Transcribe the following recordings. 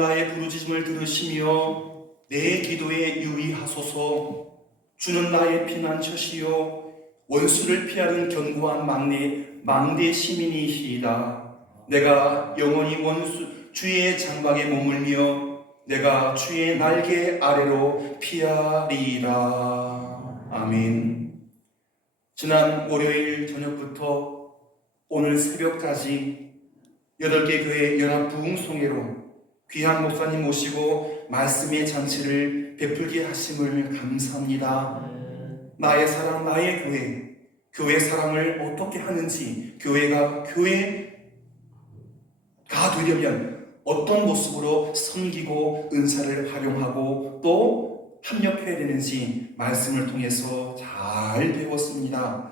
나의 부르짖음을 들으시며 내 기도에 유의하소서. 주는 나의 피난처시요 원수를 피하는 견고한 망대 시민이시이다. 내가 영원히 주의 장막에 머물며 내가 주의 날개 아래로 피하리라. 아멘. 지난 월요일 저녁부터 오늘 새벽까지 8개 교회 연합 부흥송회로 귀한 목사님 모시고 말씀의 잔치를 베풀게 하심을 감사합니다. 나의 사랑, 나의 교회 사랑을 어떻게 하는지, 교회가 되려면 어떤 모습으로 섬기고 은사를 활용하고 또 협력해야 되는지 말씀을 통해서 잘 배웠습니다.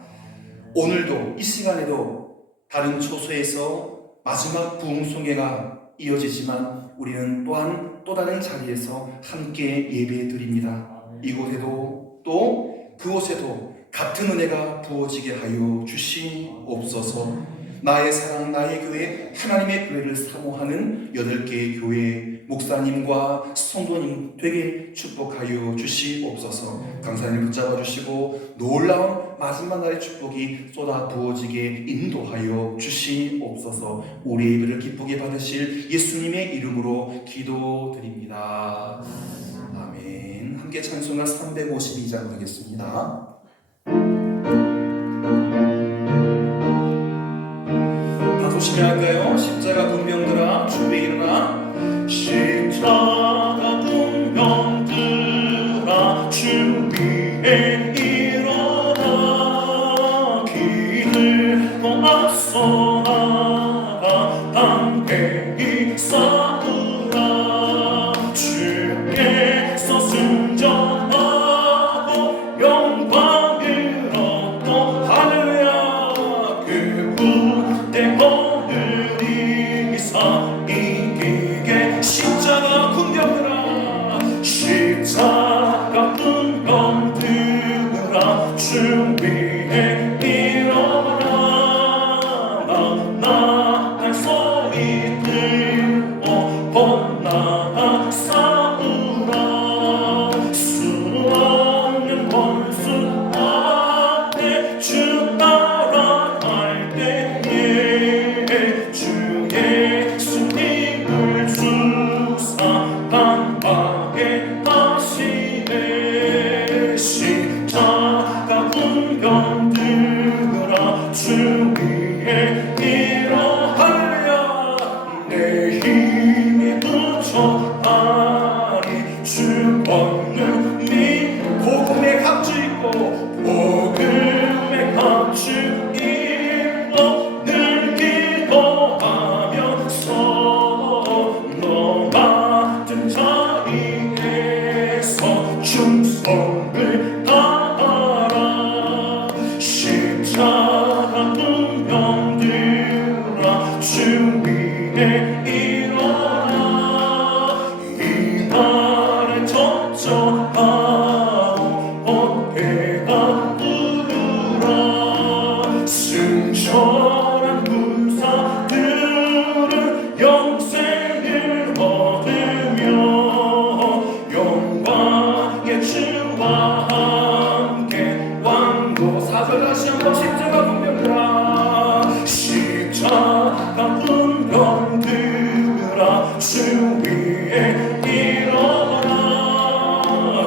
오늘도 이 시간에도 다른 초소에서 마지막 부흥송회가 이어지지만 우리는 또한 또 다른 자리에서 함께 예배 드립니다. 이곳에도 또 그곳에도 같은 은혜가 부어지게 하여 주시옵소서. 나의 사랑, 나의 교회, 하나님의 교회를 사모하는 8개의 교회 목사님과 성도님 되게 축복하여 주시옵소서. 강사님 붙잡아 주시고 놀라운 마지막 날의 축복이 쏟아 부어지게 인도하여 주시옵소서. 우리 예배를 기쁘게 받으실 예수님의 이름으로 기도드립니다. 아멘. 함께 찬송가 352장 드리겠습니다. 조심히 할까요? 십자가 군병들아 주의 일어나. 십자가 군병들아 주위에 일어나. 길을 앞서 나가 담대히 싸우라. 주께서 승전하고 영광을 얻고 할렐루야. 그 무대 이기게 십자가 군병들아. 십자가 군병들아 주위에 일어나. 나의 소리 들고 번나가 싸우라. 수없는 원수 앞에 주 따라갈 때에 주 예수님을 주사 강하게 하시네. 십자가 군병들아 주위에 일어나려. 내 힘이 부족하니 주 얻는 네 복음의 갑주 입고 복음의 갑주 입고 늘 기도하면서 너 같은 자리에서 충성을 다하라. 십자가 군병들아 주위에 일어나. 이 날에 적적하고 어깨가 부르라. 승천한 군사들은 영생을 얻으며 영광의 주와 함께 왕도. 4절 다시 한번. 십자가 군병들아 십자가 군병들아 주위에 일어나.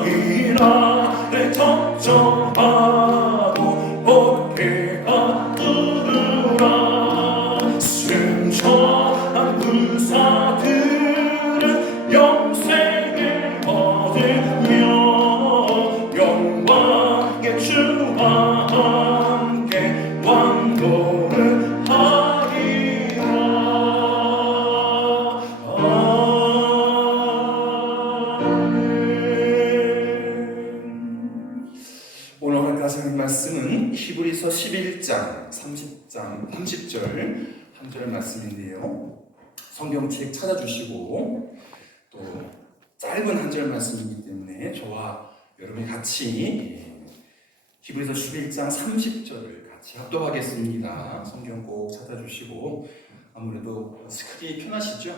이 날에 적적하고 어깨가 부르라. 승천한 군사들은 영생을 얻으며 영광의 주와 함께 왕도를 하리라. 오늘 하나님 말씀은 히브리서 11장 30절 한 절 말씀인데요. 성경책 찾아주시고 또 짧은 한 절 말씀이기 때문에 저와 여러분이 같이 히브리서 11장 30절을 같이 합독하겠습니다. 성경 꼭 찾아주시고 아무래도 스크린이 편하시죠?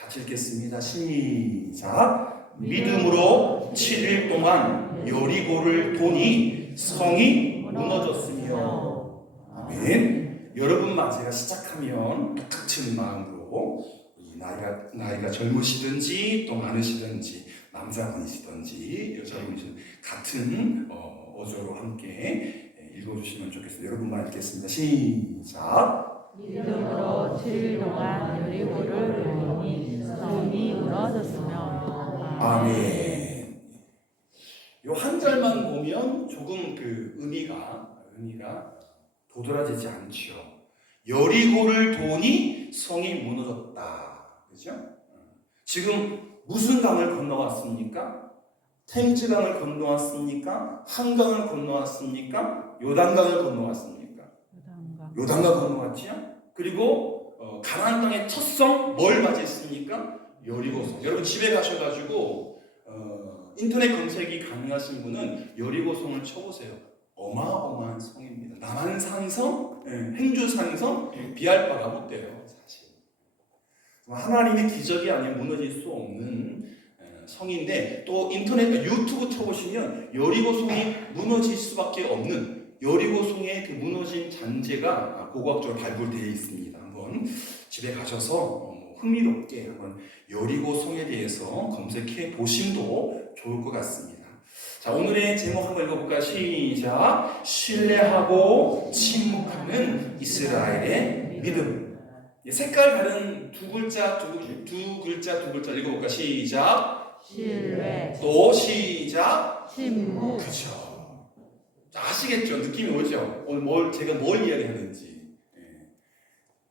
같이 읽겠습니다. 시작. 믿음으로 7일 동안 여리고를 도니 성이 무너졌으며. 아멘. 여러분만 제가 시작하면 똑같은 마음으로 나이가 젊으시든지 또 많으시든지 남자분이시든지 여자분이시든지 같은 어조로 함께 읽어주시면 좋겠습니다. 여러분만 읽겠습니다. 시작. 믿음으로 7일 동안 여리고를 도니 성이 무너졌으며. 아멘. 요 한 절만 보면 조금 그 의미가 도드라지지 않죠. 여리고를 도니 성이 무너졌다. 그죠? 지금 무슨 강을 건너왔습니까? 템즈강을 건너왔습니까? 한강을 건너왔습니까? 요단강을 건너왔습니까? 요단강 건너왔지요? 그리고 가나안 땅의 첫 성 뭘 맞이했습니까? 여리고성. 여러분 집에 가셔가지고 인터넷 검색이 가능하신 분은 여리고성을 쳐보세요. 어마어마한 성입니다. 남한산성, 행주산성 비할 바가 못 돼요. 사실 하나님의 기적이 아니면 무너질 수 없는 성인데, 또 인터넷 유튜브 쳐보시면 여리고성이 무너질 수밖에 없는 여리고성의 그 무너진 잔재가 고고학적으로 발굴되어 있습니다. 한번 집에 가셔서 흥미롭게 한번 여리고성에 대해서 검색해 보심도 좋을 것 같습니다. 자, 오늘의 제목 한번 읽어볼까요? 시작. 신뢰하고 침묵하는 이스라엘의 믿음. 색깔 다른 두 글자 읽어볼까요? 시작. 신뢰. 또 시작. 침묵. 그렇죠. 아시겠죠? 느낌이 오죠? 오늘 제가 뭘 이야기하는지.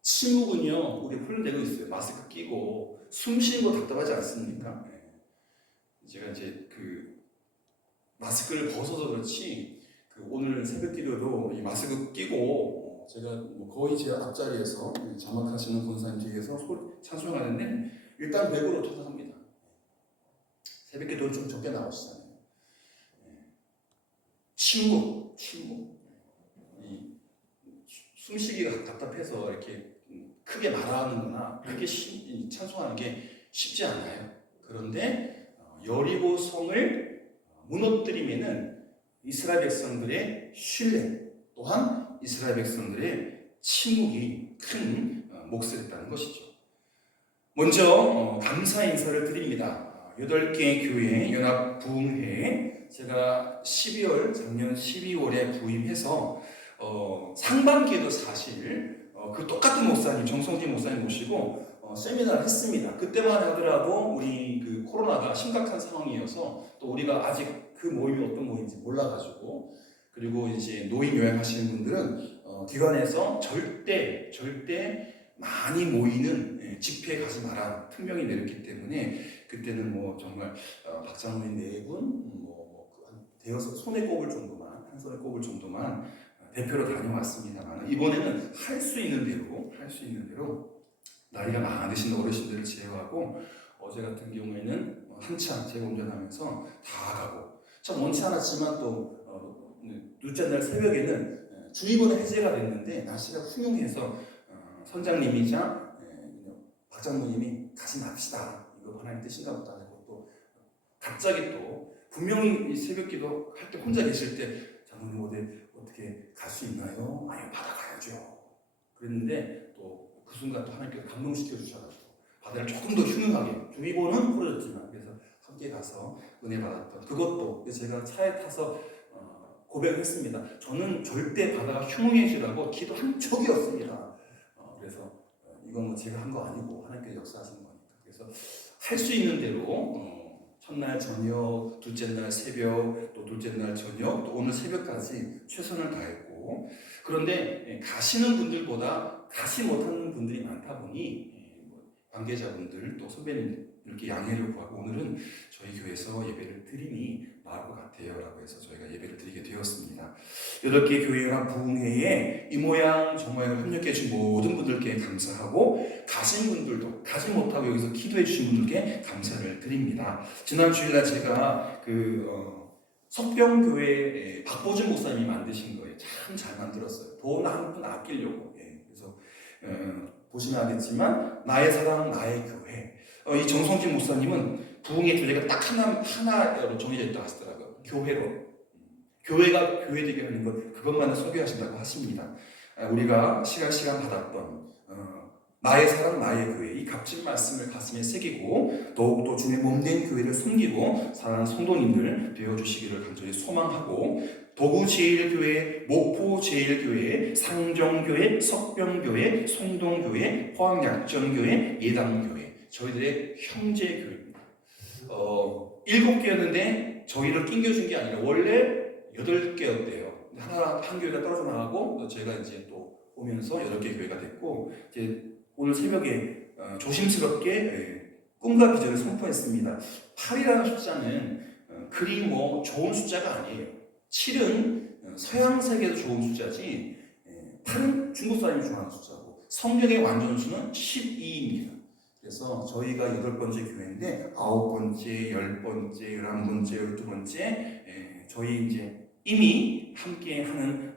침묵은요, 우리 훈련되고 있어요. 마스크 끼고 숨 쉬는 거 답답하지 않습니까? 제가 이제 그 마스크를 벗어서 그렇지, 오늘 새벽기도도 이 마스크 끼고 제가 거의 제 앞자리에서 자막하시는 권사님 뒤에서 찬송하는데 일단 100으로 찬송합니다. 새벽기도는 좀 적게 나오시잖아요. 침묵. 숨쉬기가 답답해서 이렇게 크게 말하는구나, 크게 찬송하는 게 쉽지 않아요. 그런데 여리고성을 무너뜨리면은 이스라엘 백성들의 신뢰, 또한 이스라엘 백성들의 침묵이 큰 몫을 했다는 것이죠. 먼저 감사 인사를 드립니다. 8개 교회 연합 부흥회에 제가 작년 12월에 부임해서 상반기에도 사실 그 똑같은 목사님, 정성진 목사님 모시고 세미나를 했습니다. 그때만 하더라도 우리 그 코로나가 심각한 상황이어서 또 우리가 아직 그 모임이 어떤 모임인지 몰라가지고, 그리고 이제 노인 요양하시는 분들은 기관에서 절대 많이 모이는 집회에 가지 마라 특명이 내렸기 때문에 그때는 뭐 정말 박장로인 4분 대여섯 손에 꼽을 정도만, 한 손에 꼽을 정도만 대표로 다녀왔습니다만, 이번에는 할 수 있는 대로 나이가 많으신 어르신들을 제외하고 어제 같은 경우에는 한참 제가 운전하면서 다 가고, 참 원치 않았지만 또 둘째 날 새벽에는 주의보는 해제가 됐는데 날씨가 흉흉해서 선장님이자 박장로님이 가지 맙시다, 이거 하나님 뜻인가 보다 하고, 또 갑자기 또 분명히 새벽기도 할 때 혼자 계실 때 장로님 어떻게 갈 수 있나요? 아니, 받아가야죠. 그랬는데 또 그 순간 또 하나님께서 감동시켜 주셔가지고 바다를 조금 더 흉흉하게, 주의보는 풀어졌지만 그래서 함께 가서 은혜 받았던, 그것도 제가 차에 타서 고백을 했습니다. 저는 절대 바다가 흉흉해지라고 기도한 적이 없습니다. 그래서 이건 뭐 제가 한 거 아니고 하나님께서 역사하시는 거니까, 그래서 할 수 있는 대로 첫날 저녁, 둘째 날 새벽, 또 둘째 날 저녁, 또 오늘 새벽까지 최선을 다했고, 그런데 가시는 분들보다 가시 못하는 분들이 많다 보니 관계자분들 또 선배님들께 양해를 구하고 오늘은 저희 교회에서 예배를 드리니 나을 것 같아요 라고 해서 저희가 예배를 드리게 되었습니다. 8개 교회랑 부흥회에 이 모양 저 모양을 협력해 주신 모든 분들께 감사하고, 가신 분들도 가지 못하고 여기서 기도해 주신 분들께 감사를 드립니다. 지난 주일날 제가 석병교회 박보준 목사님이 만드신 거예요. 참 잘 만들었어요. 돈 한 푼 아끼려고. 그래서 보시면 알겠지만 나의 사랑 나의 교회, 이 정성진 목사님은 부흥의 주제가 딱 하나로 정해져 있다고 하시더라고요. 교회로. 교회가 교회되게 하는 것, 그것만을 소개하신다고 하십니다. 우리가 시간 받았던 나의 사랑 나의 교회, 이 값진 말씀을 가슴에 새기고 더욱더 주님의 몸된 교회를 섬기고 사랑하는 성도님들 되어주시기를 간절히 소망하고, 도구제일교회, 목포제일교회, 상정교회, 석병교회, 송동교회, 포항약전교회, 예당교회, 저희들의 형제교회입니다. 7개였는데 저희를 낑겨준 게 아니라 원래 8개였대요. 한 교회가 떨어져 나가고 제가 이제 또 오면서 8개 교회가 됐고, 이제 오늘 새벽에 조심스럽게 꿈과 비전을 선포했습니다. 8이라는 숫자는 그리 뭐 좋은 숫자가 아니에요. 7은 서양 세계에도 좋은 숫자지 8은 중국 사람이 좋아하는 숫자고, 성경의 완전수는 12입니다. 그래서 저희가 8번째 교회인데 9번째, 10번째, 11번째, 12번째 저희 이제 이미 함께 하는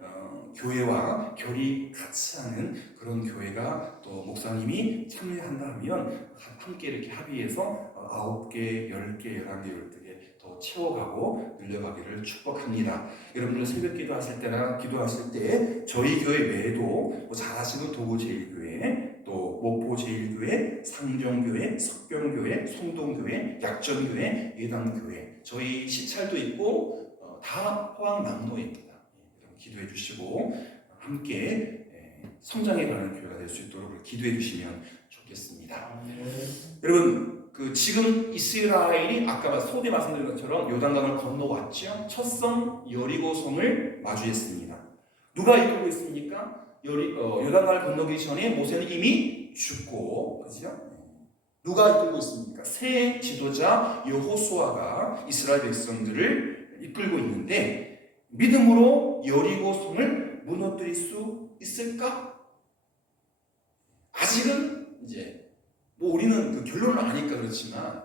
교회와 결이 같이 하는 그런 교회가 또 목사님이 참여한다 하면 함께 이렇게 합의해서 9개, 10개, 11개, 12개 더 채워가고 늘려가기를 축복합니다. 여러분들 새벽 기도하실 때나 기도하실 때 저희 교회 외에도 뭐 잘 아시는 도구제일교회, 또 목포제일교회, 상정교회, 석병교회, 송동교회, 약전교회, 예당교회, 저희 시찰도 있고 다 포항남로입니다. 기도해 주시고 함께 성장해가는 교회가 될 수 있도록 기도해 주시면 좋겠습니다. 여러분, 지금 이스라엘이 아까 소개 말씀드린 것처럼 요단강을 건너왔죠. 첫성 여리고성을 마주했습니다. 누가 이끌고 있습니까? 요단강을 건너기 전에 모세는 이미 죽고, 그죠? 누가 이끌고 있습니까? 새 지도자 여호수아가 이스라엘 백성들을 이끌고 있는데, 믿음으로 여리고성을 무너뜨릴 수 있을까? 아직은 이제 뭐 우리는 그 결론을 아니까 그렇지만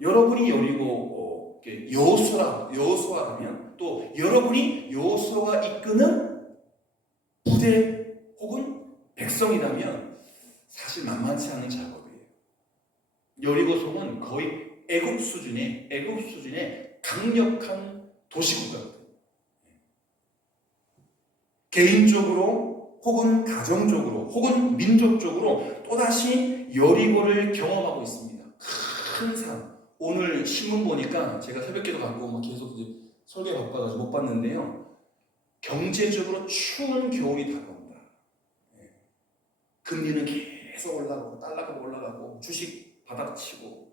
여러분이 여리고 여호수아라면, 또 여러분이 여호수아가 이끄는 부대 혹은 백성이라면 사실 만만치 않은 작업이에요. 여리고성은 거의 애굽 수준의 강력한 도시국가거든요. 개인적으로 혹은 가정적으로 혹은 민족적으로 또다시 여리고를 경험하고 있습니다. 큰 산. 오늘 신문 보니까 제가 새벽기도 갖고 막 계속 이제 설계 바빠가지고 못 봤는데요. 경제적으로 추운 겨울이 다가온다. 금리는 계속 올라가고 달러가 올라가고 주식 바닥치고,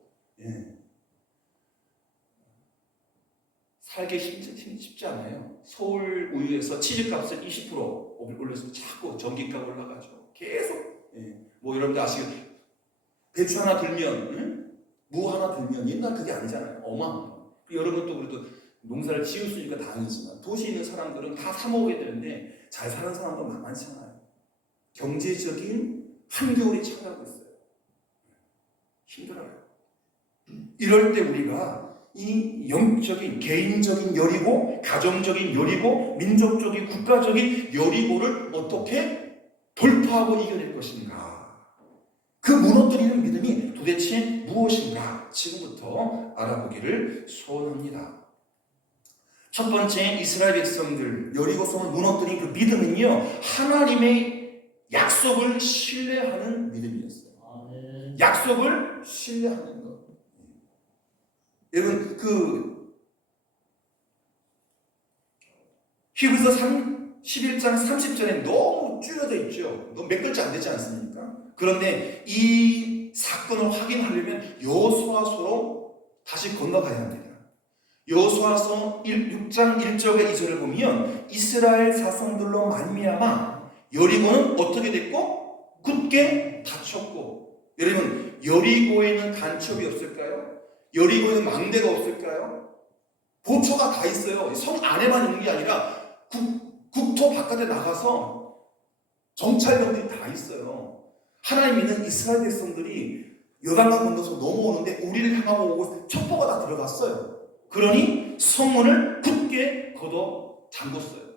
살기 쉽지 않아요. 서울 우유에서 치즈값을 20% 올려서 자꾸 전기값 올라가죠. 계속. 뭐 여러분들 아시겠죠? 배추 하나 들면, 무 하나 들면 옛날 그게 아니잖아요. 여러분 또 그래도 농사를 지을 수 있으니까 다행이지만 도시에 있는 사람들은 다 사 먹어야 되는데 잘 사는 사람도 만만치 않아요. 경제적인 한겨울이 찾아오고 있어요. 힘들어요. 이럴 때 우리가 이 영적인, 개인적인 여리고, 가정적인 여리고, 민족적인, 국가적인 여리고를 어떻게 돌파하고 이겨낼 것인가? 그 무너뜨리는 믿음이 도대체 무엇인가? 지금부터 알아보기를 소원합니다. 첫 번째, 이스라엘 백성들 여리고성을 무너뜨린 그 믿음은요, 하나님의 약속을 신뢰하는 믿음이었어요. 약속을 신뢰하는 것. 여러분, 히브리서 11장 30절에 너무 줄여져 있죠. 너무 몇 글자 안 되지 않습니까? 그런데 이 사건을 확인하려면 여호수아서로 다시 건너가야 합니다. 여호수아서 6장 1절과 2절을 보면 이스라엘 자손들로 말미암아 여리고는 어떻게 됐고? 굳게 닫혔고. 여러분, 여리고에는 간첩이 없을까요? 여리고에는 망대가 없을까요? 보초가 다 있어요. 성 안에만 있는 게 아니라 국토 바깥에 나가서 정찰병들이 다 있어요. 하나님 믿는 이스라엘 백성들이 요단강 건너서 넘어오는데 우리를 향하고 오고 첩보가 다 들어갔어요. 그러니 성문을 굳게 걷어 잠궜어요.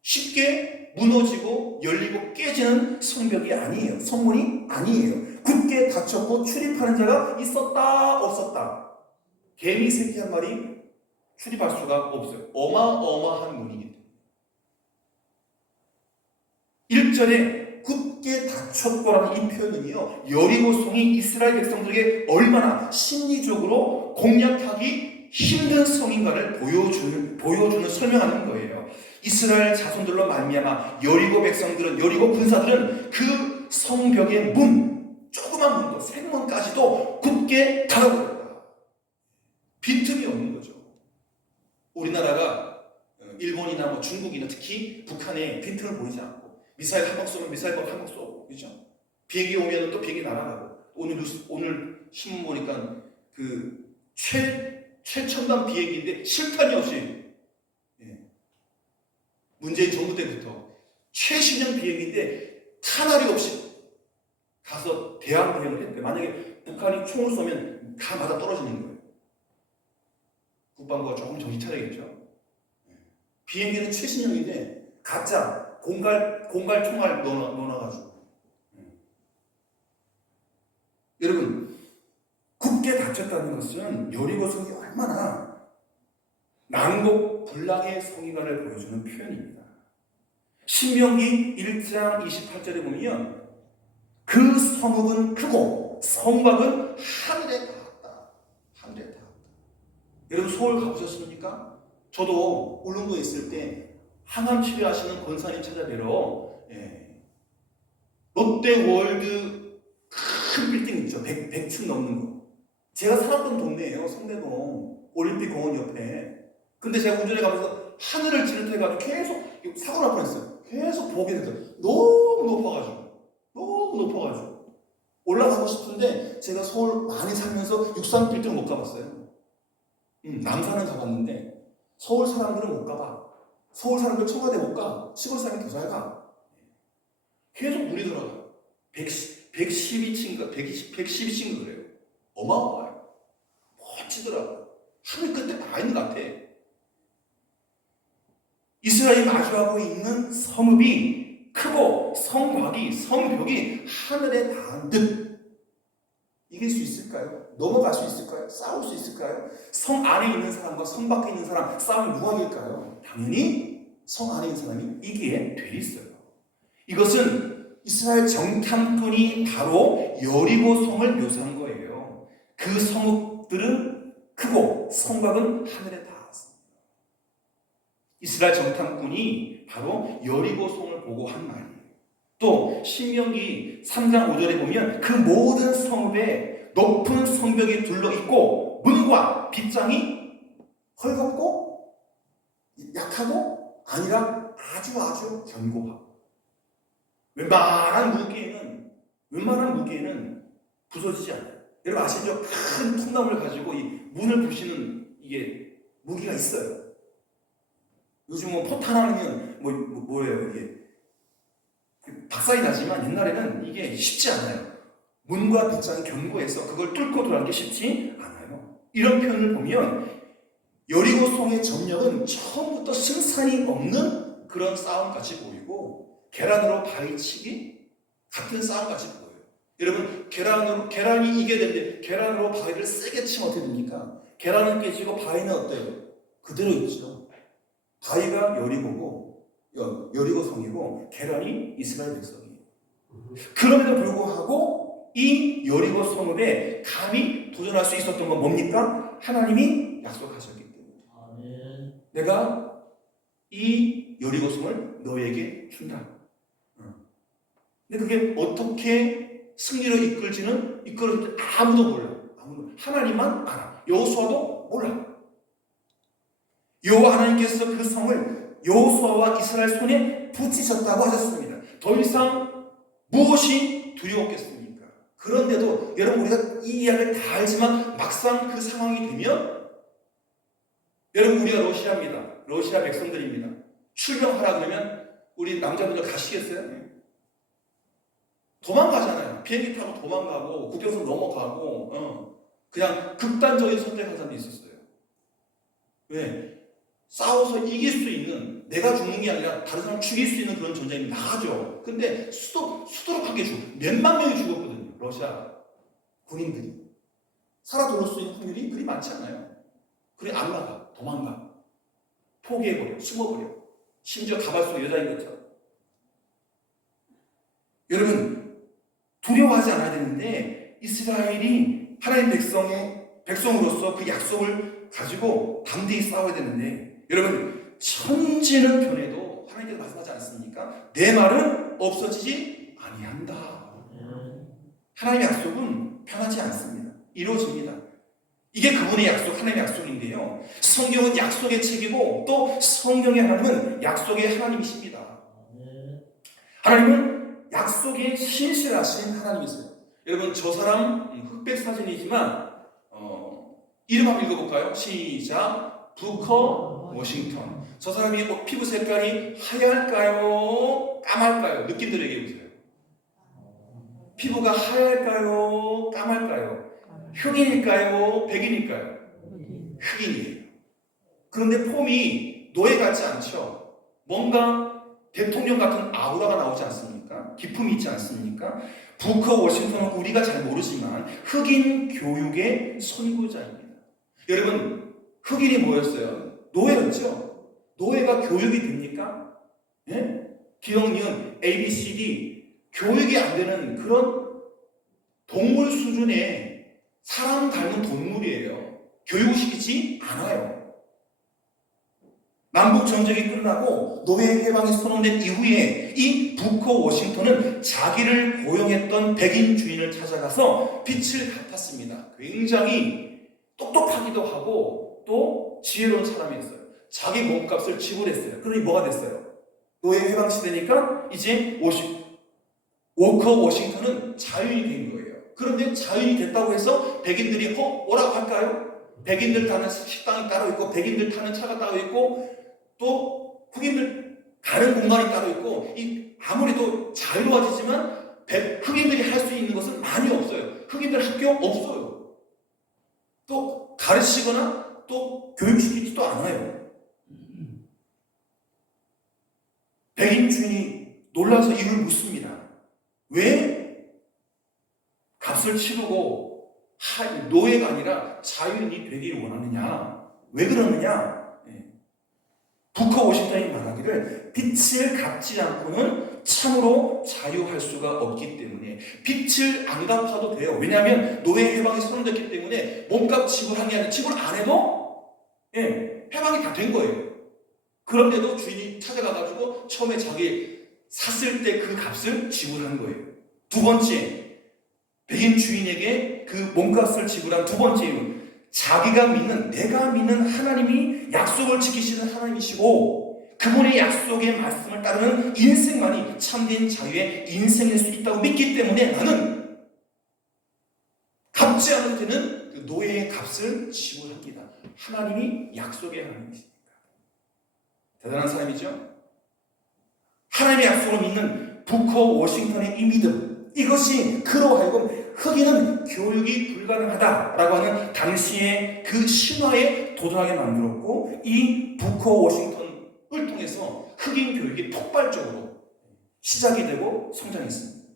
쉽게 무너지고 열리고 깨지는 성벽이 아니에요. 성문이 아니에요. 굳게 닫혔고 출입하는 자가 있었다 없었다. 개미 새끼 한 마리 출입할 수가 없어요. 어마어마한 문이기 때문에 1절에 굳게 닫혔고라는 이 표현은요, 여리고성이 이스라엘 백성들에게 얼마나 심리적으로 공략하기 힘든 성인가를 보여주는 설명하는 거예요. 이스라엘 자손들로 말미암아 여리고 백성들은, 여리고 군사들은 그 성벽의 문, 조그만 문도 생문까지도 굳게 닫아버렸다. 빈틈이 없는 거죠. 우리나라가 일본이나 뭐 중국이나 특히 북한에 빈틈을 보이지 않고 미사일 한 방 쏘면 미사일 한 방 쏘고, 그죠? 비행기 오면 또 비행기 날아가고. 오늘 신문 보니까 그 최첨단 비행기인데 실탄이 없이, 문재인 정부 때부터 최신형 비행기인데 탄알이 없이 가서 대항 비행을 했대. 만약에 북한이 총을 쏘면 다 맞아 떨어지는 거예요. 국방부가 조금 정신 차려야겠죠. 비행기는 최신형인데 가짜 공갈 총알 넣어놔가지고. 여러분, 굳게 닫혔다는 것은 여리고성이 얼마나 난곡불락의 성인가를 보여주는 표현입니다. 신명기 1장 28절에 보면 그 성읍은 크고 성곽은 하늘에 닿았다. 하늘에 닿았다. 여러분, 서울 가보셨습니까? 저도 울릉도에 있을 때 항암 치료하시는 권사님 찾아뵈러 롯데월드 큰 빌딩 있죠. 100층 넘는 거. 제가 살았던 동네예요. 성대동 올림픽공원 옆에. 근데 제가 운전해 가면서 하늘을 지르해가지고 계속 사고 날 뻔했어요. 계속 보게 됐어요. 너무 높아가지고 올라가고 싶은데 제가 서울 많이 살면서 63빌딩 못 가봤어요. 남산은 가봤는데 서울 사람들은 못 가봐. 서울 사람들 청와대 못 가. 시골 사람이 더 잘 가. 계속 물이 들어가. 112층인가 112층인가 그래요. 어마어마해요. 멋지더라고요. 하늘 끝에 다 있는 것 같아. 이스라엘이 마주하고 있는 성읍이 크고 성곽이, 성벽이 하늘에 닿은 듯. 이길 수 있을까요? 넘어갈 수 있을까요? 싸울 수 있을까요? 성 안에 있는 사람과 성 밖에 있는 사람 싸우면 누가 이길까요? 당연히 성 안에 있는 사람이 이기게 돼 있어요. 이것은 이스라엘 정탐꾼이 바로 여리고 성을 묘사한 거예요. 그 성읍들은 크고 성곽은 하늘에 닿았습니다. 이스라엘 정탐꾼이 바로 여리고 성을 보고 한 말이에요. 또 신명기 3장 5절에 보면 그 모든 성읍에 높은 성벽이 둘러있고 문과 빗장이 헐겁고 약하고 아니라 아주 견고하고 웬만한 무기에는 부서지지 않아요. 여러분 아시죠? 큰 통나무를 가지고 이 문을 부시는 이게 무기가 있어요. 요즘 뭐 포탄하면 뭐예요 이게 박살이 나지만 옛날에는 이게 쉽지 않아요. 문과 빗장이 견고해서 그걸 뚫고 들어가는 게 쉽지 않아요. 이런 표현을 보면 여리고성의 점령은 처음부터 승산이 없는 그런 싸움같이 보이고 계란으로 바위치기 같은 싸움같이 보여요. 여러분 계란이 이겨야 되는데 계란으로 바위를 세게 치면 어떻게 됩니까? 계란은 깨지고 바위는 어때요? 그대로 있죠. 바위가 여리고성이고 계란이 이스라엘 백성이에요. 그럼에도 불구하고 이 여리고 성읍에 감히 도전할 수 있었던 건 뭡니까? 하나님이 약속하셨기 때문에 내가 이 여리고 성을 너에게 준다. 근데 그게 어떻게 승리로 이끌어질지 아무도 몰라. 하나님만 알아. 여호수아도 몰라. 여호와 하나님께서 그 성을 여호수아와 이스라엘 손에 붙이셨다고 하셨습니다. 더 이상 무엇이 두려웠겠습니까? 그런데도 여러분 우리가 이 이야기를 다 알지만 막상 그 상황이 되면 여러분 우리가 러시아입니다. 러시아 백성들입니다. 출병하라 그러면 우리 남자분들 가시겠어요? 도망가잖아요. 비행기 타고 도망가고 국경선 넘어가고 그냥 극단적인 선택한 사람도 있었어요. 왜? 싸워서 이길 수 있는, 내가 죽는 게 아니라 다른 사람 죽일 수 있는 그런 전쟁이 나가죠. 근데 수두룩하게 몇만 명이 죽었거든요. 러시아 군인들이 살아돌을 수 있는 확률이 그리 많지 않아요. 그래 안 나가, 도망가, 포기해버려, 숨어버려. 심지어 가발 속에 여자인 것처럼. 여러분 두려워하지 않아야 되는데 이스라엘이 하나님 백성으로서 그 약속을 가지고 담대히 싸워야 되는데 여러분 천지는 변해도 하나님께서 말씀하지 않습니까? 내 말은 없어지지 아니한다. 하나님의 약속은 변하지 않습니다. 이루어집니다. 이게 그분의 약속, 하나님의 약속인데요. 성경은 약속의 책이고 또 성경의 하나님은 약속의 하나님이십니다. 하나님은 약속에 신실하신 하나님이세요. 여러분 저 사람 흑백 사진이지만 이름 한번 읽어볼까요? 시작. 부커 워싱턴. 저 사람이 피부 색깔이 하얄까요? 까말까요? 느낌대로 얘기해보세요. 피부가 하얄까요? 까말까요? 흑인일까요? 백인일까요? 흑인이에요. 그런데 폼이 노예 같지 않죠? 뭔가 대통령 같은 아우라가 나오지 않습니까? 기품이 있지 않습니까? 부커 워싱턴은 우리가 잘 모르지만 흑인 교육의 선구자입니다. 여러분 흑인이 뭐였어요? 노예였죠? 노예가 교육이 됩니까? 예? 기억, 니은, ABCD 교육이 안 되는 그런 동물 수준의 사람 닮은 동물이에요. 교육을 시키지 않아요. 남북전쟁이 끝나고 노예 해방이 선언된 이후에 이 부커 워싱턴은 자기를 고용했던 백인 주인을 찾아가서 빚을 갚았습니다. 굉장히 똑똑하기도 하고 또 지혜로운 사람이었어요. 자기 몸값을 지불했어요. 그러니 뭐가 됐어요? 노예 해방 시대니까 이제 워커 워싱턴은 자유인이 된 거예요. 그런데 자유인이 됐다고 해서 백인들이 오라고 할까요? 백인들 타는 식당이 따로 있고 백인들 타는 차가 따로 있고 또 흑인들 가는 공간이 따로 있고 아무래도 자유로워지지만 흑인들이 할 수 있는 것은 많이 없어요. 흑인들 학교 없어요. 또 가르치거나 또 교육시키지도 않아요. 백인 주인이 놀라서 이유를 묻습니다. 왜 값을 치르고 노예가 아니라 자유인이 되기를 원하느냐? 왜 그러느냐? 부커 워싱턴이 말하기를 빚을 갚지 않고는 참으로 자유할 수가 없기 때문에 빚을 안 갚아도 돼요. 왜냐하면 노예 해방이 선언됐기 때문에 몸값 지불한 게 아니라 지불 안 해도 해방이 다 된 거예요. 그런데도 주인이 찾아가가지고 처음에 자기 샀을 때 그 값을 지불한 거예요. 두 번째, 백인 주인에게 그 몸값을 지불한 두 번째 이유는 자기가 믿는, 내가 믿는 하나님이 약속을 지키시는 하나님이시고 그분의 약속의 말씀을 따르는 인생만이 참된 자유의 인생일 수 있다고 믿기 때문에 나는 갚지 않을 때는 그 노예의 값을 지불합니다. 하나님이 약속의 하나님이십니다. 대단한 사람이죠? 하나님의 약속을 믿는 부커 워싱턴의 이 믿음, 이것이 그로 하여금 흑인은 교육이 불가능하다라고 하는 당시의 그 신화에 도전하게 만들었고 이 부커 워싱턴을 통해서 흑인 교육이 폭발적으로 시작이 되고 성장했습니다.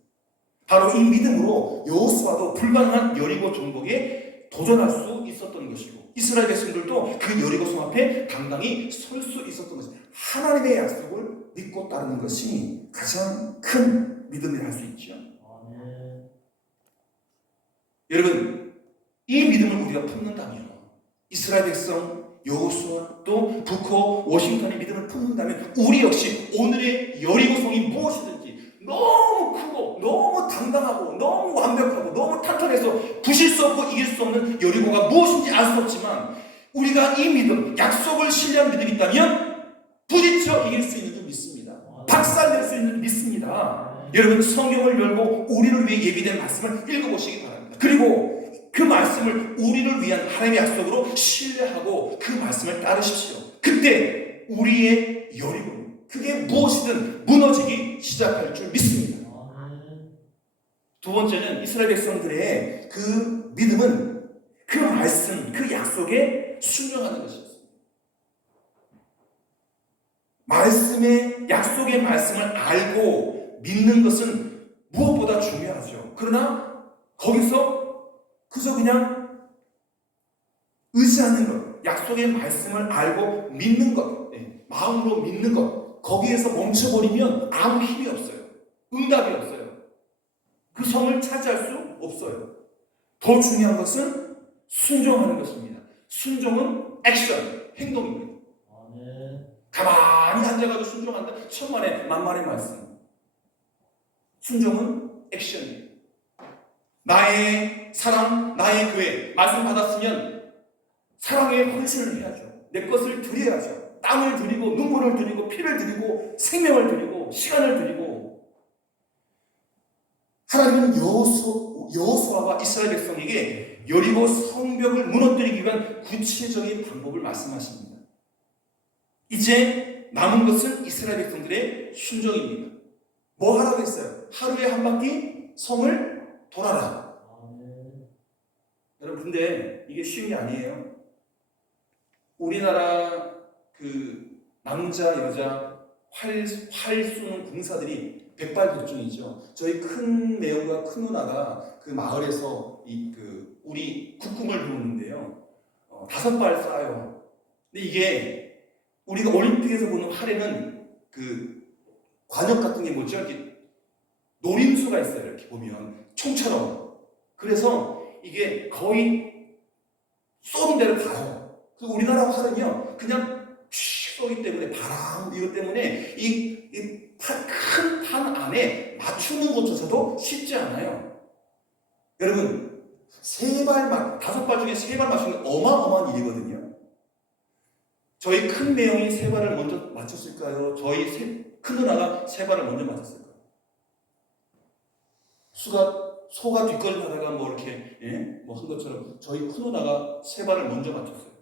바로 이 믿음으로 여호수아도 불가능한 여리고 정복에 도전할 수 있었던 것이고 이스라엘 백성들도 그 여리고 성 앞에 당당히 설 수 있었던 것입니다. 하나님의 약속을 믿고 따르는 것이 가장 큰 믿음이라 할 수 있죠. 여러분 이 믿음을 우리가 품는다면 이스라엘 백성 여호수아 또 부커 워싱턴의 믿음을 품는다면 우리 역시 오늘의 여리고성이 무엇이든지 너무 크고 너무 당당하고 너무 완벽하고 너무 탄탄해서 부실 수 없고 이길 수 없는 여리고가 무엇인지 알 수 없지만 우리가 이 믿음, 약속을 신뢰하는 믿음이 있다면 부딪혀 이길 수 있는 줄 믿습니다. 박살낼 수 있는 줄 믿습니다. 여러분 성경을 열고 우리를 위해 예비된 말씀을 읽어보시기 바랍니다. 그리고 그 말씀을 우리를 위한 하나님의 약속으로 신뢰하고 그 말씀을 따르십시오. 그때 우리의 여리고 그게 무엇이든 무너지기 시작할 줄 믿습니다. 두 번째는 이스라엘 백성들의 그 믿음은 그 말씀, 그 약속에 순종하는 것이었습니다. 말씀의 약속의 말씀을 알고 믿는 것은 무엇보다 중요하죠. 그러나 거기서 그저 그냥 의지하는 것, 약속의 말씀을 알고 믿는 것, 마음으로 믿는 것, 거기에서 멈춰버리면 아무 힘이 없어요. 응답이 없어요. 그 성을 차지할 수 없어요. 더 중요한 것은 순종하는 것입니다. 순종은 액션, 행동입니다. 가만히 앉아가지고 순종한다. 천만의 만만의 말씀. 순종은 액션이에요. 나의 사랑, 나의 교회 말씀 받았으면 사랑에 헌신을 해야죠. 내 것을 드려야죠. 땀을 드리고 눈물을 드리고 피를 드리고 생명을 드리고 시간을 드리고. 하나님은 여호수아와 이스라엘 백성에게 여리고 성벽을 무너뜨리기 위한 구체적인 방법을 말씀하십니다. 이제 남은 것은 이스라엘 백성들의 순종입니다. 뭐 하라고 했어요? 하루에 한 바퀴 성을 돌아라. 여러분, 근데 이게 쉬운 게 아니에요. 우리나라 그 남자 여자 활 쏘는 공사들이 백발백중이죠. 저희 큰 매형과 큰 누나가 그 마을에서 우리 국궁을 배우는데요. 5발 쏴요. 근데 이게 우리가 올림픽에서 보는 활에는 그 관역 같은 게 뭐죠? 이렇게 노림수가 있어요. 이렇게 보면 총처럼. 그래서 이게 거의 쏘는 대로 가요. 그 우리나라 활은요, 그냥 쏘기 때문에 바람 이것 때문에 이 큰 판 안에 맞추는 것조차도 쉽지 않아요. 여러분, 5발 중에 3발 맞추는 게 어마어마한 일이거든요. 저희 큰 매형이 3발을 먼저 맞췄을까요? 저희 큰 누나가 3발을 먼저 맞췄을까요? 소가 뒷걸음 하다가 뭐 이렇게 한 것처럼 저희 큰 누나가 3발을 먼저 맞췄어요.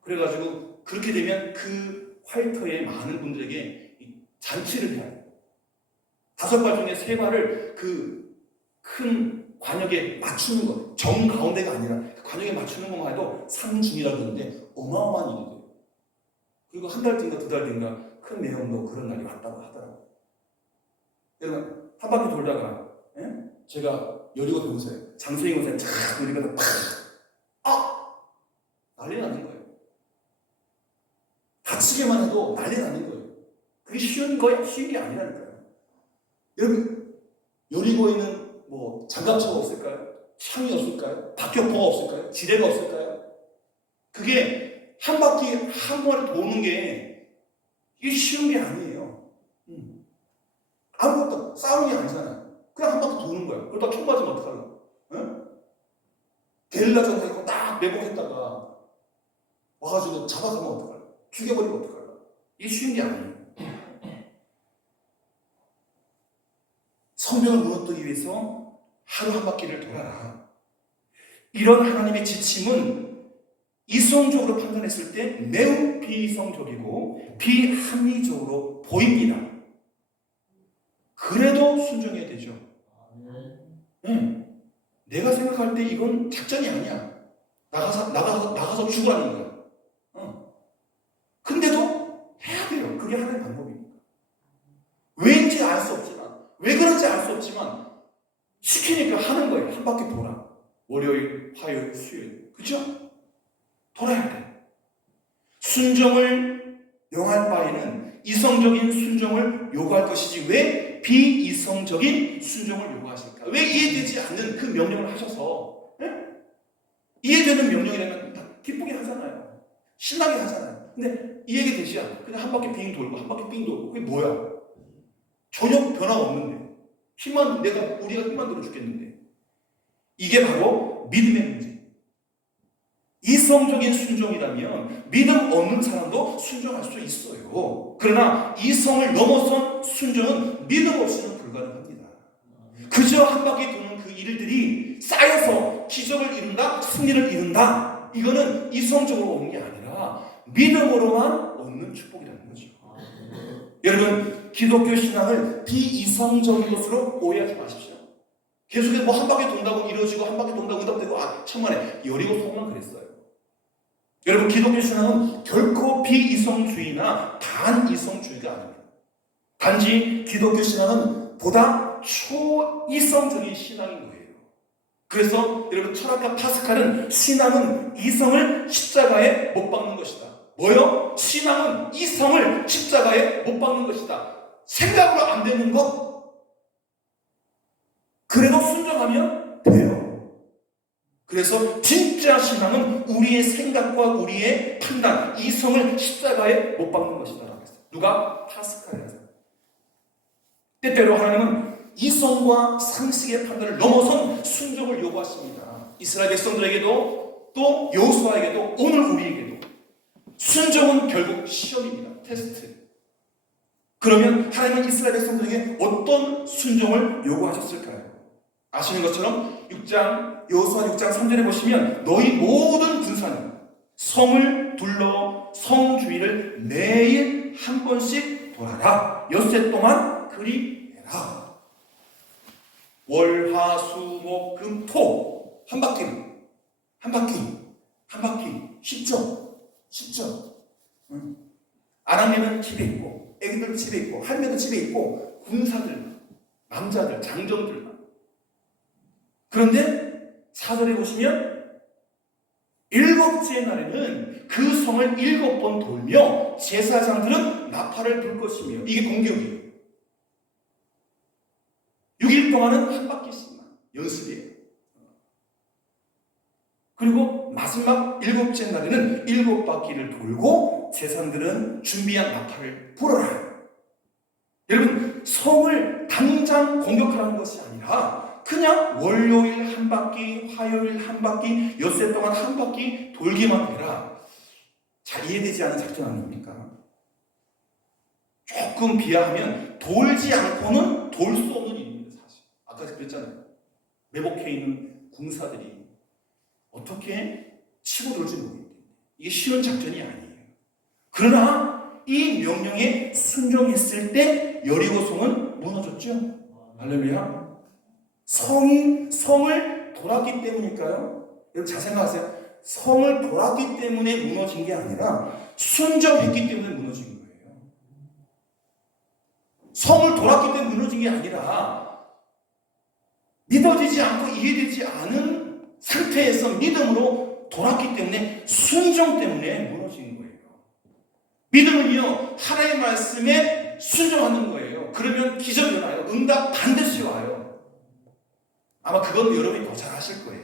그래가지고 그렇게 되면 그 활터에 많은 분들에게 잔치를 해야 돼요. 5발 중에 3발을 그 큰 관역에 맞추는 것, 정 가운데가 아니라 그 관역에 맞추는 것만 해도 상중이라고 그러는데 어마어마한 일이 돼요. 그리고 한 달 뒤인가 2달 뒤인가 큰 매형도 그런 날이 왔다고 하더라고요. 여러분, 한 바퀴 돌다가 제가 여리고 배우세요. 장수행 오세요. 쫙 여리고 팍! 난리 나는 거예요. 다치게만 해도 난리 나는 거예요. 그게 쉬운 게 아니라니까요. 여러분, 여리고에는 뭐 장갑차가 없을까요? 창이 없을까요? 박격포가 없을까요? 지뢰가 없을까요? 그게 한 바퀴 한 번에 도는 게 이게 쉬운 게 아니에요. 아무것도 싸우는 게 아니잖아요. 그냥 한 바퀴 도는 거야. 그러다 총 맞으면 어떡하려고? 게릴라 전쟁하고 딱 매복했다가 와가지고 잡아가면 어떡하려고? 죽여버리면 어떡하려고? 이게 쉬운 게 아니에요. 성벽을 무너뜨리기 위해서 하루 한 바퀴를 돌아라. 이런 하나님의 지침은 이성적으로 판단했을 때 매우 비이성적이고 비합리적으로 보입니다. 그래도 순종해야 되죠. 내가 생각할 때 이건 작전이 아니야. 나가서 죽으라는 거야. 근데도 해야 돼요. 그게 하나의 방법입니다. 왜인지 알 수 없지만, 왜 그런지 알 수 없지만 시키니까 하는 거예요. 한 바퀴 돌아. 월요일, 화요일, 수요일. 그죠? 돌아야 돼. 순종을 용할 바에는 이성적인 순종을 요구할 것이지 왜 비이성적인 순종을 요구하실까? 왜 이해되지 않는 그 명령을 하셔서 이해되는 명령이라면 다 기쁘게 하잖아요. 신나게 하잖아요. 근데 이해되지 않아. 그냥 한 바퀴 빙 돌고 한 바퀴 빙 돌고 그게 뭐야? 전혀 변화가 없는데 우리가 힘만 들어 죽겠는데. 이게 바로 믿음의 문제. 이성적인 순종이라면 믿음 없는 사람도 순종할 수 있어요. 그러나 이성을 넘어선 순종은 믿음 없이는 불가능합니다. 그저 한 바퀴 도는 그 일들이 쌓여서 기적을 이룬다, 승리를 이룬다. 이거는 이성적으로 오는 게 아니라 믿음으로만 얻는 축복이라는 거죠. 여러분, 기독교 신앙을 비이성적인 것으로 오해하지 마십시오. 계속해서 뭐 한 바퀴 돈다고 이루어지고 한 바퀴 돈다고 응답되고 천만에 여리고 성만 그랬어요. 여러분, 기독교 신앙은 결코 비이성주의나 반이성주의가 아닙니다. 단지 기독교 신앙은 보다 초이성적인 신앙인 거예요. 그래서 여러분 철학과 파스칼은 신앙은 이성을 십자가에 못 박는 것이다. 뭐요? 신앙은 이성을 십자가에 못 박는 것이다. 생각으로 안 되는 것. 그래도 순종하면 돼요. 그래서 진짜 신앙은 우리의 생각과 우리의 판단, 이성을 십자가에 못 박는 것이다. 누가? 파스칼이라서. 때때로 하나님은 이성과 상식의 판단을 넘어선 순종을 요구하십니다. 이스라엘 백성들에게도 또 여호수아에게도 오늘 우리에게도 순종은 결국 시험입니다. 테스트. 그러면 하나님은 이스라엘 백성들에게 어떤 순종을 요구하셨을까요? 아시는 것처럼 여호수아 6장 3절에 보시면 너희 모든 군사는 성을 둘러 성 주위를 매일 한 번씩 돌아라. 엿새 동안 그리 해라. 월, 화, 수, 목, 금, 토. 한 바퀴. 쉽죠? 아낙네는 집에 있고, 애기들 집에 있고, 할매도 집에 있고, 군사들, 남자들, 장정들만. 그런데 4절에 보시면 7째 날에는 그 성을 7번 돌며 제사장들은 나팔을 불 것이며, 이게 공격이에요. 6일 동안은 한 바퀴씩만 연습이에요. 그리고 마지막 7째 날에는 7바퀴를 돌고 제사장들은 준비한 나팔을 불어라. 여러분, 성을 당장 공격하는 것이 아니라 그냥 월요일 한 바퀴, 화요일 한 바퀴, 엿새 동안 한 바퀴 돌기만 해라. 잘 이해되지 않은 작전 아닙니까? 조금 비하하면 돌지 않고는 돌 수 없는 일입니다. 사실 아까 그랬잖아요. 매복해 있는 군사들이 어떻게 치고 돌지 모르겠는데 이게 쉬운 작전이 아니에요. 그러나 이 명령에 순종했을 때 여리고성은 무너졌죠. 할렐루야. 성을 돌았기 때문일까요? 여러분 잘 생각하세요. 성을 돌았기 때문에 무너진 게 아니라 순종했기 때문에 무너진 거예요. 성을 돌았기 때문에 무너진 게 아니라 믿어지지 않고 이해되지 않은 상태에서 믿음으로 돌았기 때문에 순종 때문에 무너진 거예요. 믿음은요, 하나님의 말씀에 순종하는 거예요. 그러면 기적이 일어나요. 응답 반드시 와요. 아마 그건 여러분이 더 잘 아실 거예요.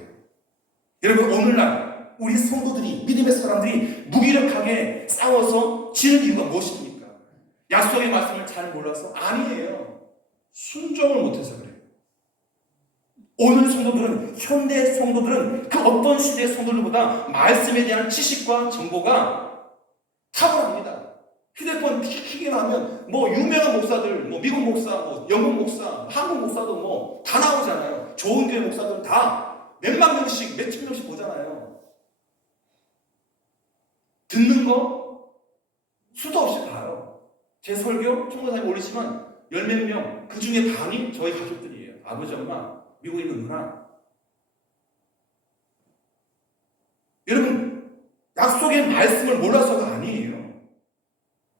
여러분, 오늘날 우리 성도들이, 믿음의 사람들이 무기력하게 싸워서 지는 이유가 무엇입니까? 약속의 말씀을 잘 몰라서? 아니에요. 순종을 못해서 그래요. 오늘 성도들은, 현대 성도들은 그 어떤 시대의 성도들보다 말씀에 대한 지식과 정보가 탁월합니다. 휴대폰 키기만 하면 유명한 목사들, 미국 목사, 영국 목사, 한국 목사도 다 나오잖아요. 좋은 교회 목사들은 다 몇만 명씩, 몇천 명씩 보잖아요. 듣는 거 수도 없이 봐요. 제 설교 총무사님 올리지만 10몇 명, 그 중에 반이 저희 가족들이에요. 아버지, 엄마, 미국에 있는 누나. 여러분, 약속의 말씀을 몰라서가 아니에요.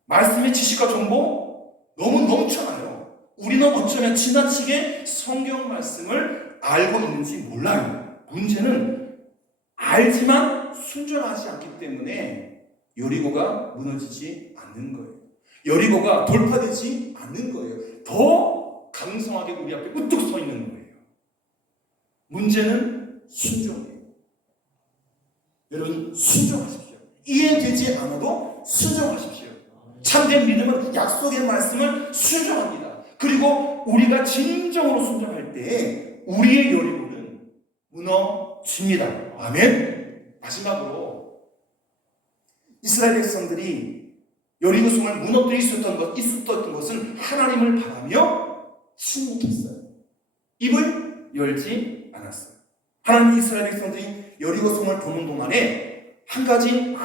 말씀의 지식과 정보 너무 넘쳐나요. 우리는 어쩌면 지나치게 성경 말씀을 알고 있는지 몰라요. 문제는 알지만 순종하지 않기 때문에 여리고가 무너지지 않는 거예요. 여리고가 돌파되지 않는 거예요. 더 강성하게 우리 앞에 우뚝 서 있는 거예요. 문제는 순종이에요. 여러분, 순종하십시오. 이해되지 않아도 순종하십시오. 참된 믿음은 약속의 말씀을 순종합니다. 그리고 우리가 진정으로 순종할 때 우리의 여리고는 무너집니다. 아멘. 마지막으로 이스라엘 백성들이 여리고성을 무너뜨릴 수 있었던 것은 하나님을 바라며 침묵했어요. 입을 열지 않았어요. 하나님 이스라엘 백성들이 여리고성을 도는 동안에 한 가지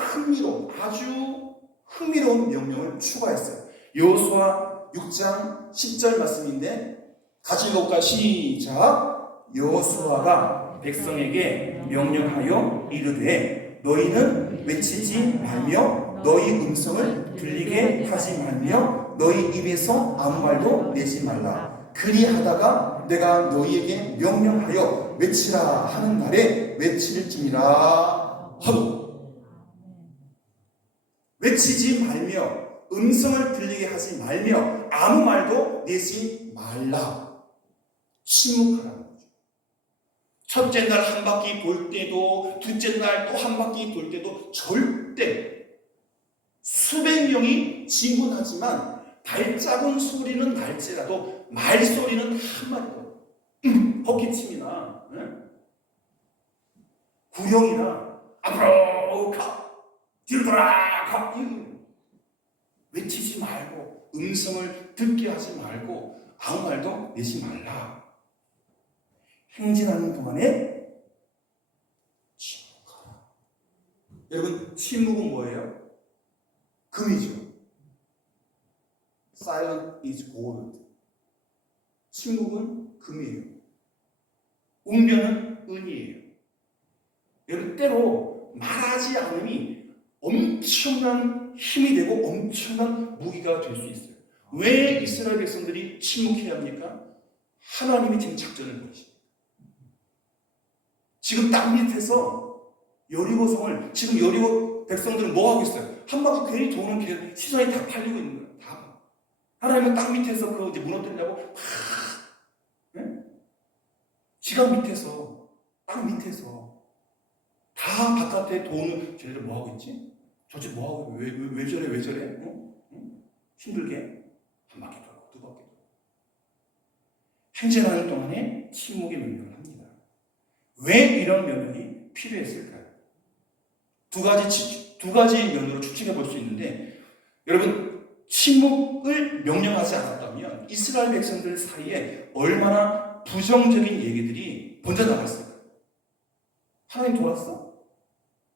아주 흥미로운 명령을 추가했어요. 여호수아 6장 10절 말씀인데 같이 읽어볼까요? 시작. 여호수아가 백성에게 명령하여 이르되 너희는 외치지 말며 너희 음성을 들리게 하지 말며 너희 입에서 아무 말도 내지 말라. 그리하다가 내가 너희에게 명령하여 너희로 외치라 하는 날에 외칠지니라 하도. 외치지 말며 음성을 들리게 하지 말며 아무 말도 내지 말라. 침묵하라는 거죠. 첫째 날 한 바퀴 돌 때도, 둘째 날 또 한 바퀴 돌 때도 절대, 수백 명이 진군하지만 발작은 소리는 날지라도 말소리는 한마디도, 헛기침이나 구령이나 앞으로 가, 뒤로 돌아 가, 외치지 말고 음성을 듣게 하지 말고 아무 말도 내지 말라. 행진하는 동안에 침묵하라. 여러분, 침묵은 뭐예요? 금이죠. Silent is gold. 침묵은 금이에요. 웅변은 은이에요. 여러분, 때로 말하지 않음이 엄청난 힘이 되고 엄청난 무기가 될 수 있어요. 왜 이스라엘 백성들이 침묵해야 합니까? 하나님이 지금 작전을 벌이십니다. 지금 땅 밑에서 여리고성을, 지금 여리고 백성들은 뭐 하고 있어요? 한 바퀴 괜히 도는 시선이 다 팔리고 있는 거예요. 다. 하나님은 땅 밑에서 그 이제 무너뜨리려고 막, 지각 밑에서, 땅 밑에서 다 바깥에 도는 쟤네들 뭐 하고 있지? 저쟤 뭐 하고 왜 저래? 힘들게 한 바퀴 돌고 두 바퀴 돌고. 행진하는 동안에 침묵의 명령을 합니다. 왜 이런 명령이 필요했을까요? 두 가지 면으로 추측해 볼 수 있는데, 여러분, 침묵을 명령하지 않았다면 이스라엘 백성들 사이에 얼마나 부정적인 얘기들이 번져나갔을까요? 하나님 돌았어?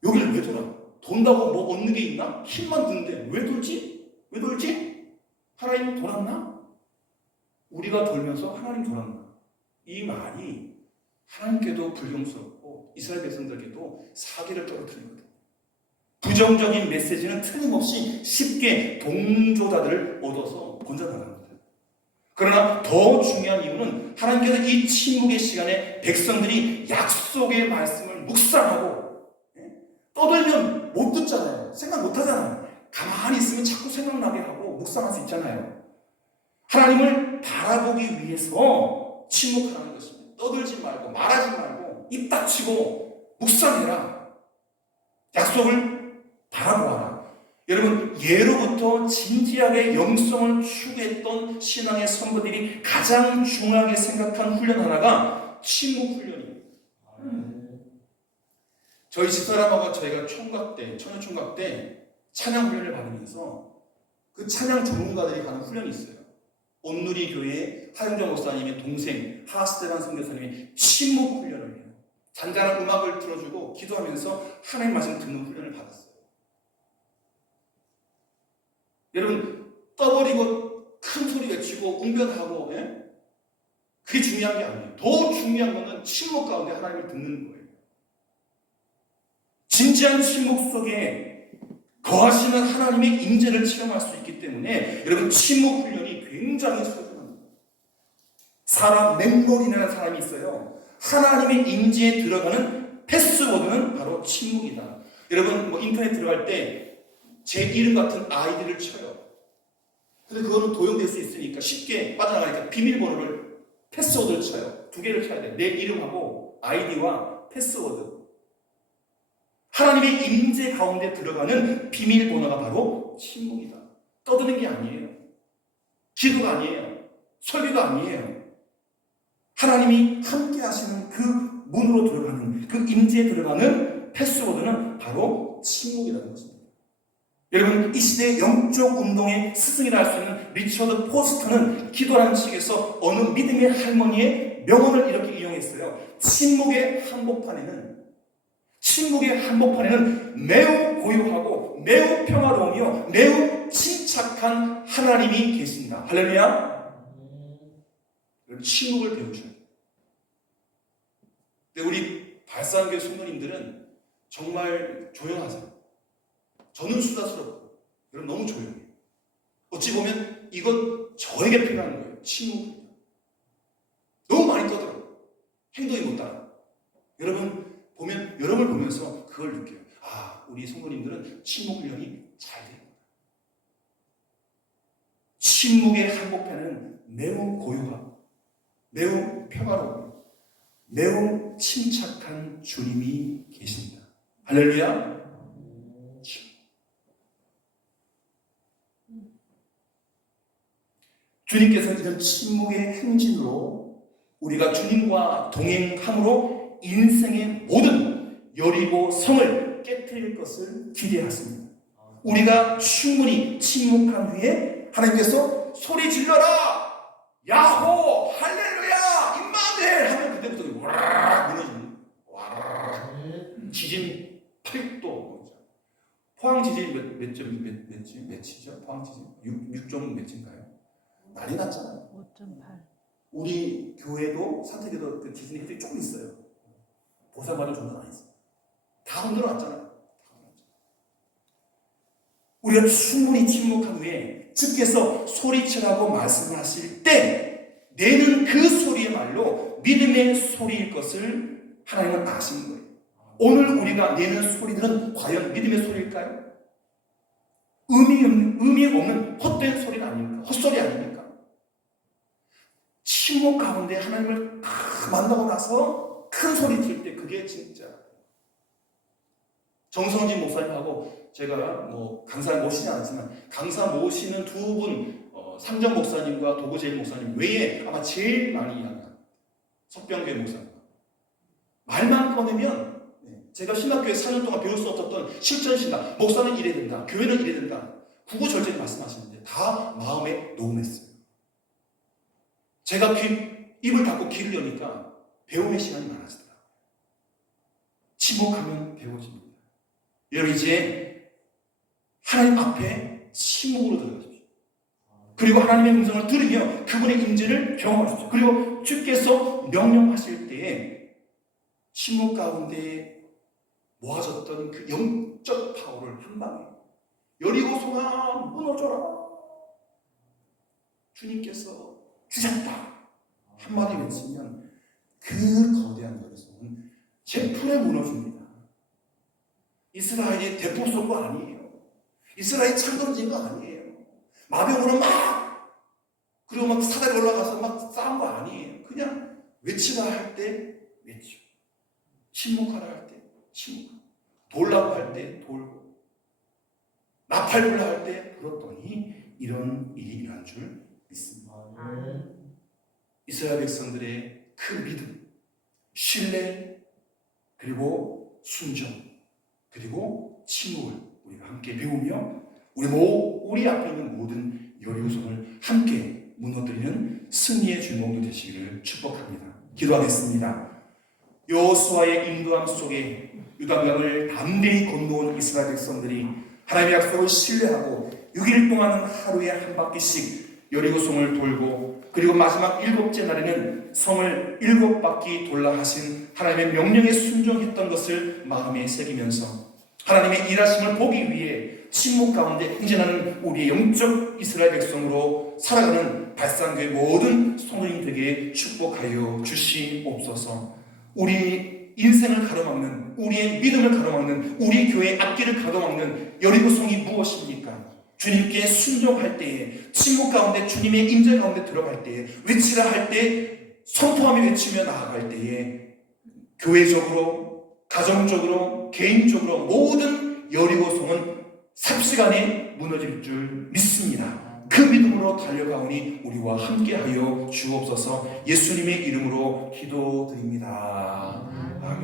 여기를 왜 돌아? 돈다고 뭐 얻는 게 있나? 힘만 드는데 왜 돌지? 왜 돌지? 하나님 돌았나? 우리가 돌면서 하나님 돌았나? 이 말이 하나님께도 불경스럽고 이스라엘 백성들에게도 사기를 떨어뜨리거든요. 부정적인 메시지는 틀림없이 쉽게 동조자들을 얻어서 번져나갑니다. 그러나 더 중요한 이유는 하나님께서 이 침묵의 시간에 백성들이 약속의 말씀을 묵상하고, 떠들면 못 듣잖아요. 생각 못 하잖아요. 가만히 있으면 자꾸 생각나게 하고 묵상할 수 있잖아요. 하나님을 바라보기 위해서 침묵하는 것입니다. 떠들지 말고 말하지 말고 입 닥치고 묵상해라. 약속을 바라보아라. 여러분, 예로부터 진지하게 영성을 추구했던 신앙의 선배들이 가장 중요하게 생각한 훈련 하나가 침묵 훈련이에요. 저희 집사람하고 저희가 처녀총각 때 찬양 훈련을 받으면서 그 찬양 전문가들이 가는 훈련이 있어요. 온누리 교회 하영정 목사님의 동생 하스테반 선교사님이 침묵 훈련을 해요. 잔잔한 음악을 틀어주고 기도하면서 하나님 말씀 듣는 훈련을 받았어요. 여러분, 떠버리고 큰 소리 외치고 웅변하고, 그게 중요한 게 아니에요. 더 중요한 거는 침묵 가운데 하나님을 듣는 거예요. 진지한 침묵 속에 거하시는 하나님의 임재를 체험할 수 있기 때문에 여러분, 침묵 훈련이 굉장히 소중합니다. 사람 맥몰이라는 사람이 있어요. 하나님의 임재에 들어가는 패스워드는 바로 침묵이다. 여러분, 뭐 인터넷 들어갈 때 제 이름 같은 아이디를 쳐요. 근데 그거는 도용될 수 있으니까 쉽게 빠져나가니까 비밀번호를, 패스워드를 쳐요. 두 개를 쳐야 돼. 내 이름하고 아이디와 패스워드. 하나님의 임재 가운데 들어가는 비밀번호가 바로 침묵이다. 떠드는 게 아니에요. 기도가 아니에요. 설교가 아니에요. 하나님이 함께 하시는 그 문으로 들어가는, 그 임재에 들어가는 패스워드는 바로 침묵이라는 것입니다. 여러분, 이 시대의 영적 운동의 스승이라 할 수 있는 리처드 포스터는 기도라는 책에서 어느 믿음의 할머니의 명언을 이렇게 이용했어요. 침묵의 한복판에는 매우 고요하고 매우 평화로우며 매우 침착한 하나님이 계신다. 할렐루야. 여러분, 침묵을 배우셔야 돼요. 근데 우리 발사한교회 성도님들은 정말 조용하세요. 저는 수다스럽고 여러분 너무 조용해요. 어찌 보면 이건 저에게 필요한 거예요. 침묵. 너무 많이 떠들어. 행동이 못 따라. 여러분을 보면서 그걸 느껴요. 아, 우리 성도님들은 침묵 훈련이 잘 돼요. 침묵의 한복판에는 매우 고요하고 매우 평화로워 매우 침착한 주님이 계십니다. 할렐루야. 주님께서 이런 침묵의 행진으로 우리가 주님과 동행함으로 인생의 모든 여리고 성을 깨뜨릴 것을 기대하십니다. 우리가 충분히 침묵한 후에 하나님께서 소리 질러라! 야호! 할렐루야! 임마누엘! 하면 그때부터 와르르 무너지는 와르르 지진 8도. 포항 지진이 몇이죠? 포항 지진 6점 몇인가요? 난리 났잖아요. 5.8. 우리 교회도 산택에도 그 지진이 그때 조금 있어요. 보상받을 정도는 아니었어요. 다 흔들어놨잖아요. 우리가 충분히 침묵한 후에 주께서 소리치라고 말씀하실 때 내는 그 소리의 말로 믿음의 소리일 것을 하나님은 아시는 거예요. 오늘 우리가 내는 소리들은 과연 믿음의 소리일까요? 의미 없는 헛된 소리가 아닙니까? 헛소리 아닙니까? 침묵 가운데 하나님을 만나고 나서 큰 소리 칠 때 그게 진짜. 정성진 목사님하고 제가 강사 모시지 않았지만 강사 모시는 두 분, 상정 목사님과 도구제일 목사님 외에 아마 제일 많이 이야기합니다. 석병교회 목사님. 말만 꺼내면 제가 신학교에 4년 동안 배울 수 없었던 실전신학, 목사는 이래야 된다, 교회는 이래야 된다, 구구절절 말씀하시는데 다 마음에 녹음했어요. 제가 입을 닫고 귀를 여니까 배움의 시간이 많아지더라고요. 침묵하면 배워집니다. 여러분 이제 하나님 앞에 침묵으로 들어가십시오. 그리고 하나님의 음성을 들으며 그분의 임재를 경험하십시오. 그리고 주께서 명령하실 때에 침묵 가운데 모아졌던 그 영적 파워를 한 방에 여리고성아 무너져라. 주님께서 주셨다. 한마디 외치면 그 거대한 여리고성은 제풀에 무너집니다. 이스라엘이 대폭 쏜 거 아니에요. 이스라엘이 창 던진 거 아니에요. 마병으로 그리고 막 사다리 올라가서 막 싸운 거 아니에요. 그냥 외치라 할 때 외치고, 침묵하라 할 때 침묵, 돌라고 할 때 돌고, 나팔불라 할 때 불었더니 이런 일이 일어난 줄 믿습니다. 이스라엘 백성들의 큰 믿음, 신뢰, 그리고 순종, 그리고 침묵을 우리가 함께 배우며 우리 앞에 있는 모든 여리고성을 함께 무너뜨리는 승리의 주인공도 되시기를 축복합니다. 기도하겠습니다. 여호수아의 인도함 속에 유단강을 담대히 건너온 이스라엘 백성들이 하나님의 약속을 신뢰하고 6일 동안은 하루에 한 바퀴씩 여리고성을 돌고 그리고 마지막 7째 날에는 성을 7바퀴 돌라 하신 하나님의 명령에 순종했던 것을 마음에 새기면서 하나님의 일하심을 보기 위해 침묵 가운데 이제 나는 우리의 영적 이스라엘 백성으로 살아가는 발산교회 모든 성도님들에게 축복하여 주시옵소서. 우리 인생을 가로막는, 우리의 믿음을 가로막는, 우리 교회의 앞길을 가로막는 여리고성이 무엇입니까? 주님께 순종할 때에, 침묵 가운데 주님의 임재 가운데 들어갈 때에, 외치라 할 때 선포하며 외치며 나아갈 때에 교회적으로, 가정적으로, 개인적으로 모든 여리고성은 삽시간에 무너질 줄 믿습니다. 그 믿음으로 달려가오니 우리와 함께하여 주옵소서. 예수님의 이름으로 기도드립니다. 아멘.